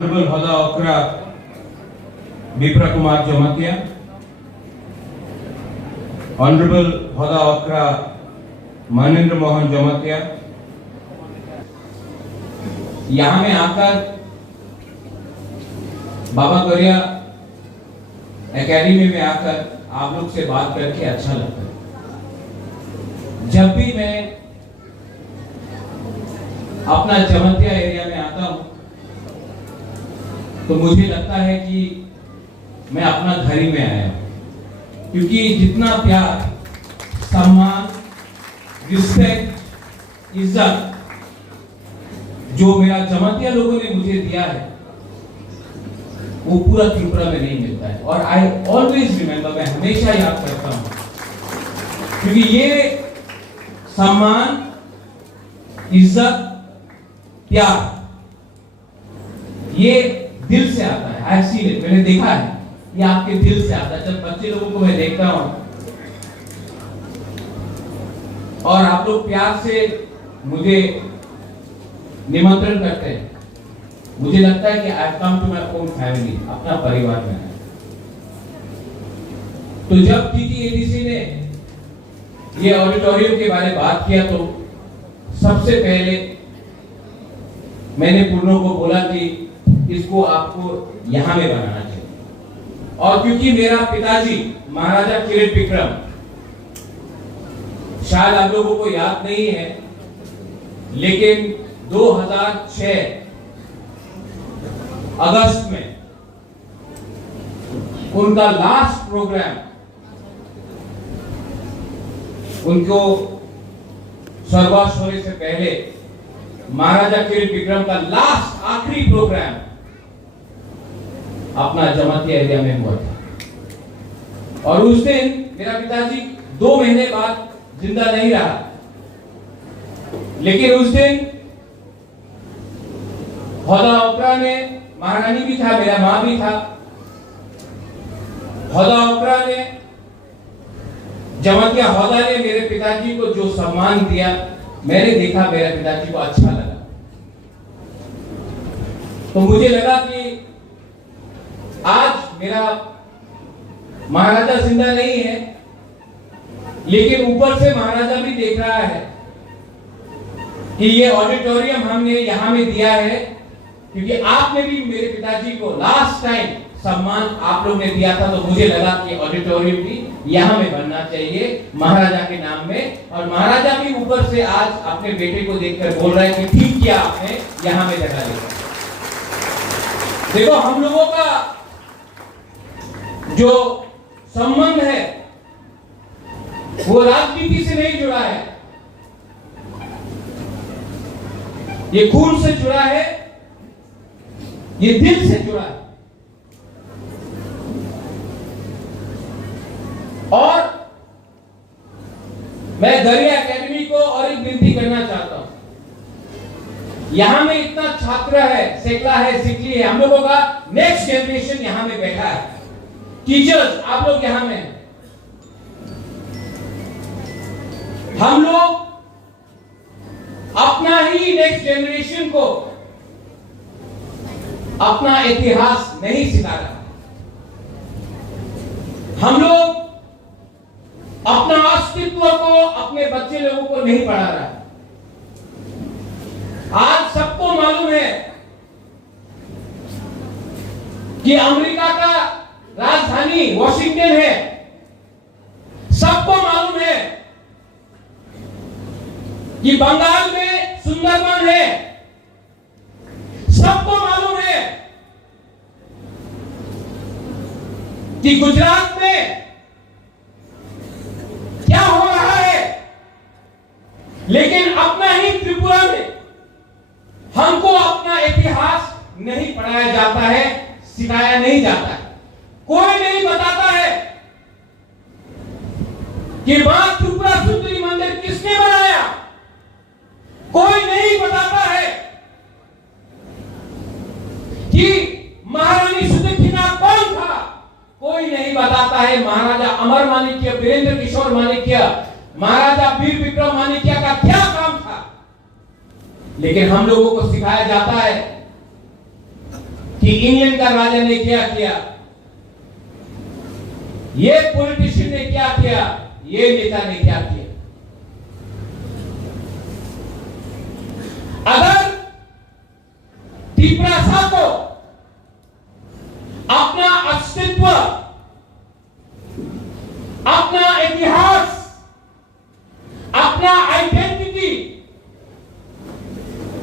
Hathaio Bikram Jomatia, Honorable Hathaio Manindra Mohan Jomatia, यहाँ में आकर बाबा गरिया एकेडमी में आकर आप लोग से बात करके अच्छा लगता है। जब भी मैं अपना जमतिया एरिया में आता हूँ तो मुझे लगता है कि मैं अपना घर ही में आया हूँ, क्योंकि जितना प्यार, सम्मान, रिस्पेक्ट, इज्जत जो मेरा जमतिया लोगों ने मुझे दिया है वो पूरा त्रिपुरा में नहीं मिलता है। और आई ऑलवेज रिमेंबर, मैं हमेशा याद करता हूँ, क्योंकि ये सम्मान, इज्जत, प्यार ये दिल से आता है। आई सीन इट, मैंने देखा है, ये आपके दिल से आता है। जब बच्चे लोगों को मैं देखता हूँ और आप लोग प्यार से मुझे निमंत्रण करते हैं, मुझे लगता है कि I come to my own family, अपना परिवार में है। तो जब टीटीएडीसी ने ये ऑडिटोरियम के बारे में बात किया तो सबसे पहले मैंने पूर्णों को बोला कि इसको आपको यहां में बनाना चाहिए। और क्योंकि मेरा पिताजी महाराजा किरिट बिक्रम, शायद आप लोगों को याद नहीं है, लेकिन 2006 अगस्त में उनका लास्ट प्रोग्राम, उनको स्वर्गवास होने से पहले महाराजा किरिट बिक्रम का लास्ट आखिरी प्रोग्राम अपना जमतिया एरिया में हुआ था। और उस दिन मेरा पिताजी 2 महीने बाद जिंदा नहीं रहा, लेकिन उस दिन हौदा ने, महारानी भी था, मेरा माँ भी था, हौदा ने, जमतिया हौदा ने मेरे पिताजी को जो सम्मान दिया, मैंने देखा मेरे पिताजी को अच्छा लगा। तो मुझे लगा कि आज मेरा महाराजा जिंदा नहीं है, लेकिन ऊपर से महाराजा भी देख रहा है कि ये ऑडिटोरियम हमने यहां में दिया है, क्योंकि आपने भी मेरे पिताजी को लास्ट टाइम सम्मान आप लोग ने दिया था। तो मुझे लगा कि ऑडिटोरियम भी यहां में बनना चाहिए महाराजा के नाम में। और महाराजा भी ऊपर से आज अपने बेटे को देखकर बोल रहे हैं कि ठीक किया आपने यहां में जगह दिया। देखो, हम लोगों का जो संबंध है वो राजनीति से नहीं जुड़ा है, ये खून से जुड़ा है, ये दिल से जुड़ा है। और मैं गरिया एकेडमी को और एक विनती करना चाहता हूं, यहां में इतना छात्र है, सेकला है, सिकली है, हम लोगों का नेक्स्ट जनरेशन यहां में बैठा है, टीचर्स आप लोग यहां में, हम लोग अपना ही नेक्स्ट जनरेशन को अपना इतिहास नहीं सिखा रहा, हम लोग अपना अस्तित्व को अपने बच्चे लोगों को नहीं पढ़ा रहा है। आज सबको मालूम है कि अमेरिका का राजधानी वॉशिंगटन है, सबको मालूम है कि बंगाल में सुंदरबन है, सबको मालूम है कि गुजरात में क्या हो रहा है, लेकिन अपना ही त्रिपुरा में हमको अपना इतिहास नहीं पढ़ाया जाता है, सिखाया नहीं जाता है। कोई नहीं बताता है कि मां त्रिपुरा सुंदरी मंदिर किसने बनाया, कोई नहीं बताता है कि महारानी सुदक्षिणा कौन था, कोई नहीं बताता है महाराजा अमर माणिक्य, वीरेंद्र किशोर माणिक्य, महाराजा वीर विक्रम माणिक्य का क्या काम था। लेकिन हम लोगों को सिखाया जाता है कि इंग्लैंड का राजा ने क्या किया, ये पॉलिटिशियन ने क्या किया, ये नेता ने क्या किया। अगर तिप्रासा को अपना अस्तित्व, अपना इतिहास, अपना आइडेंटिटी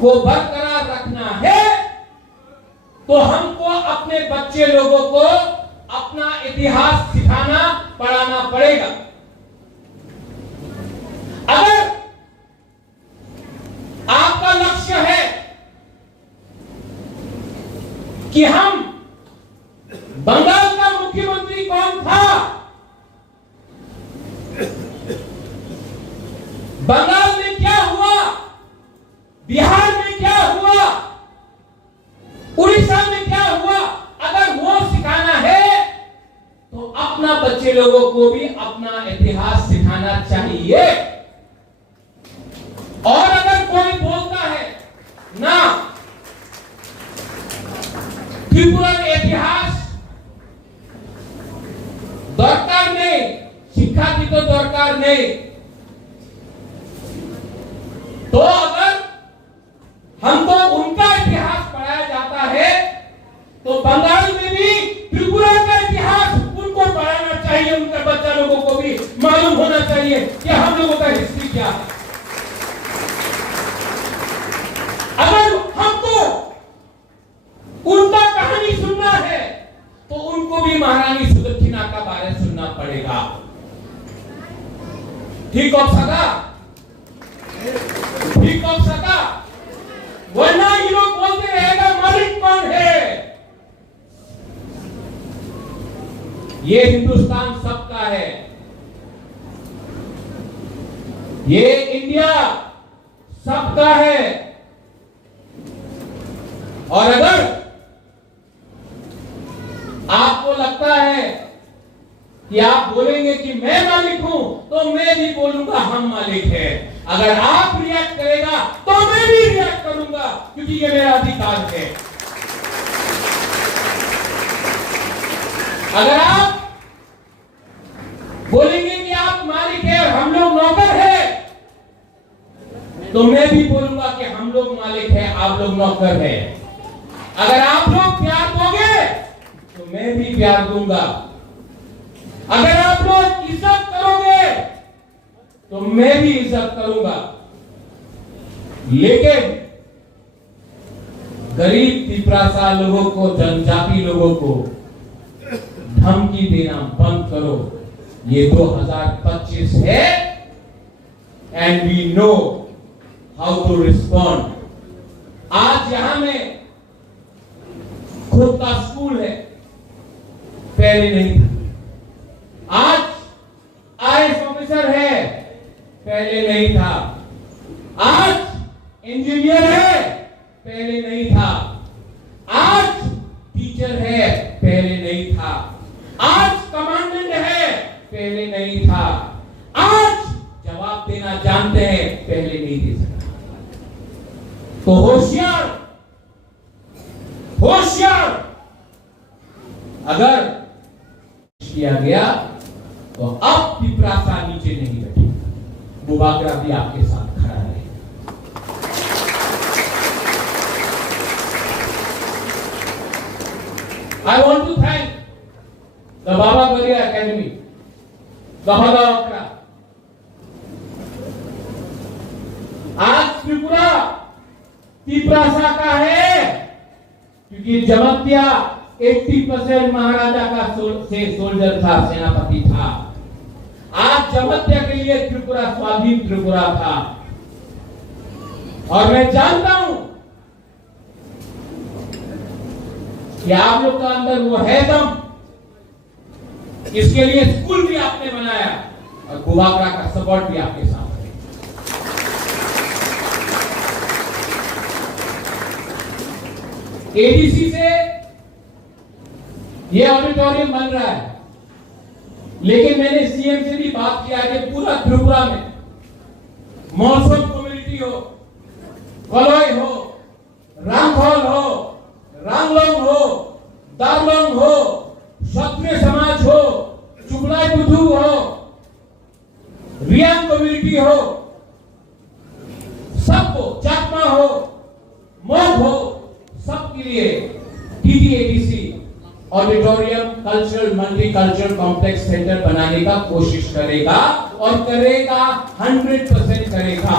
को बरकरार रखना है तो हमको अपने बच्चे लोगों को अपना इतिहास सिखाना पढ़ाना पड़ेगा। अगर आपका लक्ष्य है कि हम बंगाल का मुख्यमंत्री कौन था, बंगाल में क्या हुआ, बिहार में क्या हुआ, उड़ीसा में क्या हुआ, अगर वो सिखाना है तो अपना बच्चे लोगों को भी अपना इतिहास सिखाना चाहिए। और अगर कोई बोलता है ना त्रिपुरा इतिहास दरकार नहीं, शिक्षा की तो दरकार नहीं, तो अगर हमको उनका इतिहास पढ़ाया जाता है तो बंगाल में भी त्रिपुरा का इतिहास उनको पढ़ाना चाहिए, उनके बच्चा लोगों को भी मालूम होना चाहिए कि हम लोगों का हिस्ट्री क्या है। अगर हमको उनका कहानी सुनना है तो उनको भी महारानी सुदक्षिणा का बारे सुनना पड़ेगा। ठीक हो सका, ठीक हो सका, वरना ये लोग बोलते रहेगा मालिक कौन है। ये हिंदुस्तान सबका है, ये इंडिया सबका है। और अगर आपको लगता है कि आप बोलेंगे कि मैं मालिक हूं तो मैं भी बोलूंगा हम मालिक है। अगर आप रिएक्ट करेगा तो मैं भी रिएक्ट करूंगा, क्योंकि ये मेरा अधिकार है। अगर आप बोलेंगे कि आप मालिक है और हम लोग नौकर है, तो मैं भी बोलूंगा कि हम लोग मालिक है, आप लोग नौकर है। अगर आप लोग प्यार दोगे तो मैं भी प्यार दूंगा। अगर आप लोग इज्जत करोगे तो मैं भी इज्जत करूंगा। लेकिन गरीब तिपरासा लोगों को, जनजाति लोगों को धमकी देना बंद करो। ये 2025 है and we know how to respond. आज यहां में खुद का स्कूल है, पहले नहीं था। आज आईएएस ऑफिसर है, पहले नहीं था। आज इंजीनियर है, पहले नहीं था। आज टीचर है, पहले नहीं था। आज कमांडेंट है, पहले नहीं था। आज जवाब देना जानते हैं, पहले नहीं दे सका। तो होशियार, होशियार। अगर किया गया तो अब तिपरासा नीचे नहीं बैठेगा, बुबाग्रा भी आपके साथ खड़ा रहेगा। I want to thank the Garia Academy, the Hathaio। आज त्रिपुरा तिपरासा का है क्योंकि जमत्या 80% महाराजा का सोल्जर था, सेनापति था। आज जमत्या के लिए त्रिपुरा स्वाधीन त्रिपुरा था। और मैं जानता हूं कि आप लोग का अंदर वो है दम। इसके लिए स्कूल भी आपने बनाया और बुबाग्रा का सपोर्ट भी आपके साथ है। एडीसी से ये ऑडिटोरियम बन रहा है, लेकिन मैंने सीएम से भी बात किया कि पूरा त्रिपुरा में मौसम कम्युनिटी हो, कलोई हो, रामफल हो, रांगलोंग हो, दारलोंग हो, क्षत्रिय समाज हो, चुगलाई बुद्धू हो, रियांग कम्युनिटी हो, सबको, चाकमा हो, मोग हो, सबके लिए TDADC auditorium cultural multi cultural complex centre बनाने का कोशिश करेगा और करेगा, 100% करेगा।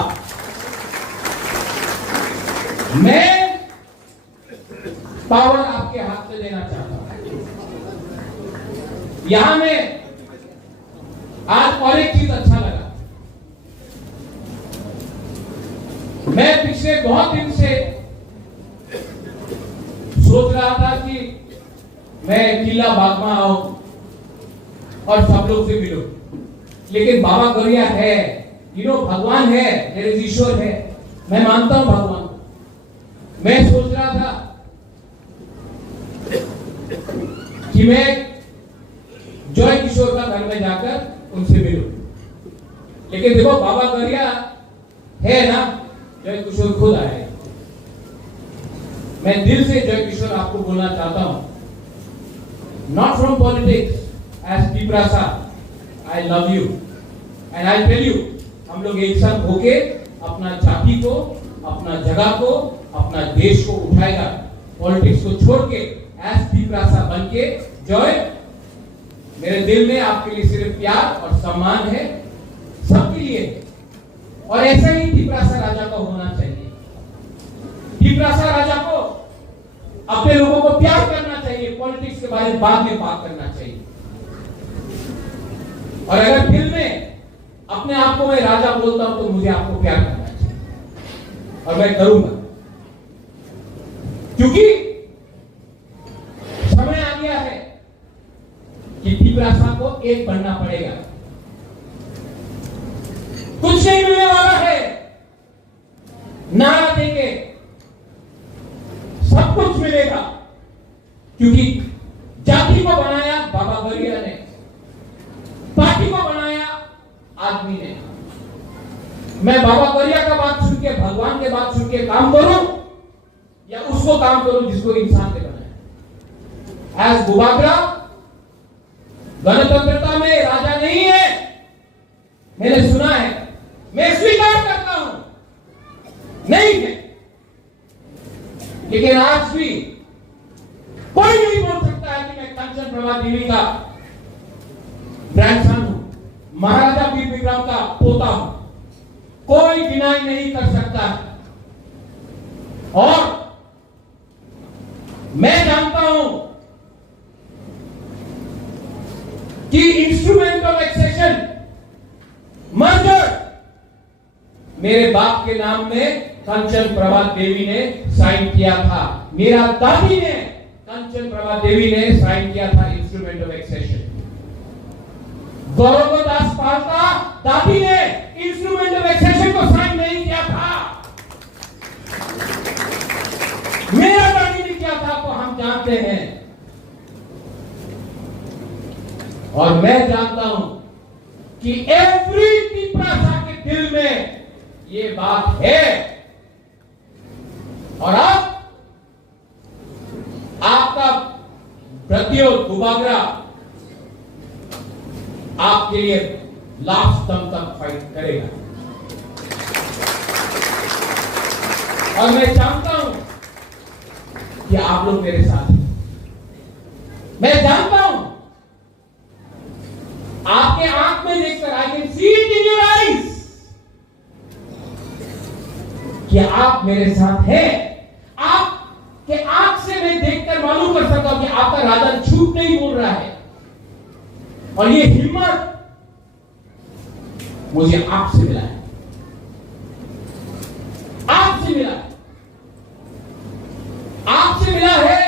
मैं पावर आपके हाथ में देना चाहता हूं। यहां में आज और एक चीज अच्छा लगा, मैं पिछले बहुत दिन से सोच रहा था कि मैं किला बागमा आऊं और सब लोग से मिलूं, लेकिन बाबा गरिया है, भगवान है, मेरे ईश्वर है, मैं मानता हूं भगवान। मैं सोच रहा था कि मैं जॉय किशोर का घर में जाकर उनसे मिलूं, लेकिन देखो बाबा गरिया है ना, जॉय किशोर खुद आए। मैं दिल से जॉय किशोर आपको बोलना चाहता हूं, not from politics, as Tiprasa, I love you and I tell you, हम लोग एक साथ होके अपना जाति को, अपना जगह को, अपना देश को उठाएगा, पॉलिटिक्स को छोड़ के एज टिपरासा बन के। जॉय, मेरे दिल में आपके लिए सिर्फ प्यार और सम्मान है, सबके लिए, और ऐसा ही टिपरासा राजा को होना चाहिए। टिपरासा राजा को अपने लोगों को प्यार करना चाहिए, पॉलिटिक्स के बारे में बाद में बात करना चाहिए। और अगर दिल में अपने आप को मैं राजा बोलता हूं तो मुझे आपको प्यार करना चाहिए, और मैं करूंगा, क्योंकि समय आ गया है कि टिपरासा को एक बनना पड़ेगा। कुछ नहीं मिलने वाला है, नारा देंगे, सब कुछ मिलेगा, क्योंकि जाति को बनाया बाबा गरिया ने, पार्टी को बनाया आदमी ने। मैं बाबा गरिया का बात सुन के, भगवान के बात सुन के काम करूं, या उसको काम करूं जिसको इंसान ने बनाया। एज बुबाग्रा गणतंत्रता में राजा नहीं है, मैंने सुना है, मैं स्वीकार करता हूं, नहीं है, लेकिन आज भी कोई नहीं बोल सकता है कि मैं कंचन प्रभा देवी का ग्रैंडसन हूं, महाराजा बिक्रम का पोता हूं, कोई डिनाई नहीं कर सकता। और मैं जानता हूं कि इंस्ट्रूमेंट ऑफ एक्सेशन मर्जर मेरे बाप के नाम में कंचन प्रभा देवी ने साइन किया था, मेरा दादी ने, कंचन प्रभा देवी ने साइन किया था इंस्ट्रूमेंट ऑफ एक्सेशन। गौरव दास पालता दादी ने इंस्ट्रूमेंट ऑफ एक्सेशन को साइन नहीं किया था, मेरा दादी ने किया था, तो हम जानते हैं। और मैं जानता हूं कि एवरी टिपरासा के दिल में ये बात है, और अब आपका प्रतियोग बुबाग्रा आपके लिए लास्ट दम तक फाइट करेगा। और मैं जानता हूं कि आप लोग मेरे साथ हैं, मैं जानता हूं, आपके आंख में देखकर, I can see it in your eyes, कि आप मेरे साथ हैं। आपके आंख से मैं देखकर मालूम कर सकता हूं कि आपका राजा झूठ नहीं बोल रहा है, और ये हिम्मत मुझे आपसे मिला है, आपसे मिला है, आपसे मिला है।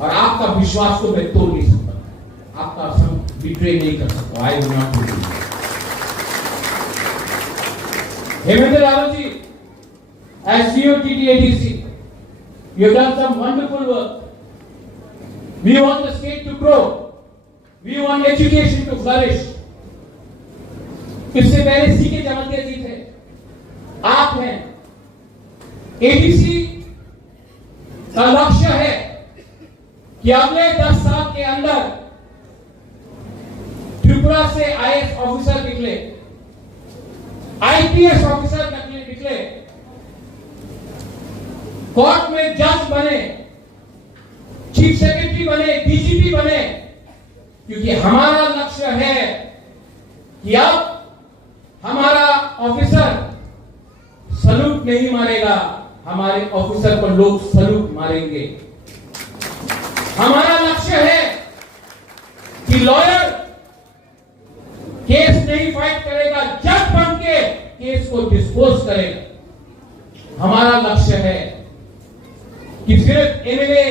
और आपका विश्वास को मैं तोड़ नहीं सकता, आपका बिट्रे नहीं कर सकता। I will not do it. Hemendra Rawat ji, as CEO TDADC, you have done some wonderful work. We want the state to grow. We want education to flourish. इससे पहले सी के जमातिया जी थे, आप हैं। ADC का लक्ष्य है कि अगले 10 साल के अंदर त्रिपुरा से आईएएस ऑफिसर निकले, आईपीएस ऑफिसर निकले, कोर्ट में जज बने, चीफ सेक्रेटरी बने, डीजीपी बने, क्योंकि हमारा लक्ष्य है कि अब हमारा ऑफिसर सलूट नहीं मारेगा, हमारे ऑफिसर को लोग सलूट मारेंगे। हमारा लक्ष्य है कि लॉयर केस नहीं फाइट करेगा, जज बन के केस को डिस्पोज करेगा। हमारा लक्ष्य है कि सिर्फ एमएलए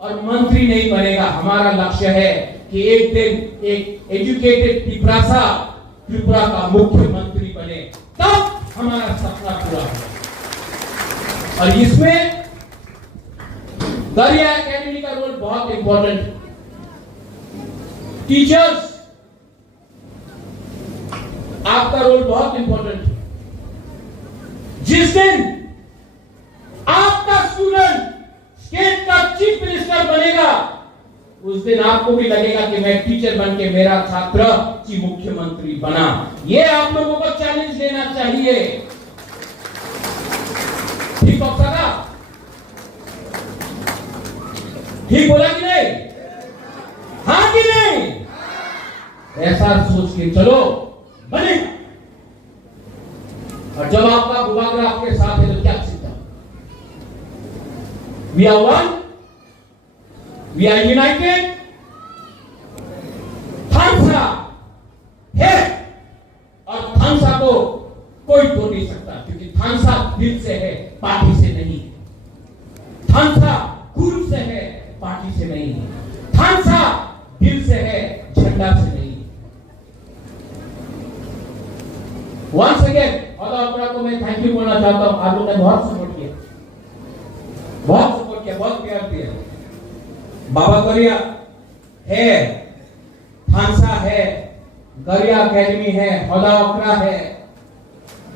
और मंत्री नहीं बनेगा, हमारा लक्ष्य है कि एक दिन एक एजुकेटेड त्रिपुरा का मुख्यमंत्री बने, तब हमारा सपना पूरा होगा। और इसमें गरिया एकेडमी का रोल बहुत इंपॉर्टेंट है। टीचर्स, आपका रोल बहुत इंपॉर्टेंट है। जिस दिन आपका स्टूडेंट स्टेट का चीफ मिनिस्टर बनेगा, उस दिन आपको भी लगेगा कि मैं टीचर बन के मेरा छात्र चीफ मुख्यमंत्री बना। ये आप लोगों को चैलेंज देना चाहिए। ठीक होगा? ठीक बोला कि नहीं? हाँ कि नहीं? ऐसा सोच के चलो, बने। और जब आपका बुबाग्रा आपके साथ है तो क्या चिंता? We are one, we are united. थांसा है और थांसा को कोई तोड़ नहीं सकता, क्योंकि थांसा दिल से है, पार्टी से नहीं। थांसा गुरु से है, पार्टी से नहीं। थांसा दिल से है, झंडा से नहीं। वंस अगेन अदालपरा को मैं थैंक यू बोलना चाहता हूं। आप लोगों ने बहुत सपोर्ट किया, बहुत प्यार दिया। बाबा गरिया है, थांसा है, गरिया एकेडमी है, हौदावक्रा है,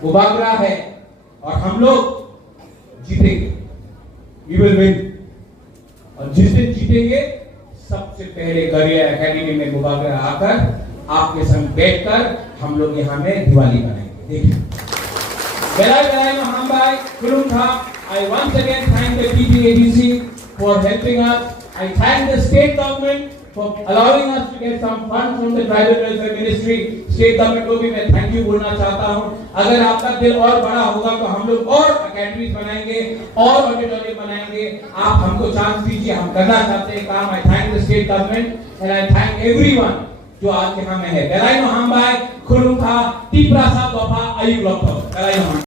बुबाग्रा है, और हम लोग जीतेंगे। We will win. और जिस दिन जीतेंगे, सबसे पहले गरिया एकेडमी में बुबाग्रा आकर आपके संग बैठकर हम लोग यहाँ में दिवाली बनाएंगे। देखिए, बेलाई महाबाई खुरुंखा। I once again thank the PPADC for helping us. I thank the state government for allowing us to get some funds from the tribal welfare ministry. State government को भी मैं thank you बोलना चाहता हूँ। अगर आपका दिल और बड़ा होगा तो हम लोग और academies बनाएंगे और auditorium बनाएंगे। आप हमको चांस दीजिए, हम करना चाहते हैं काम। I thank the state government and I thank everyone जो आज यहाँ में है। बेलाई महाबाई खुरुंखा, टिप्रा सा दोफा आयु लोग।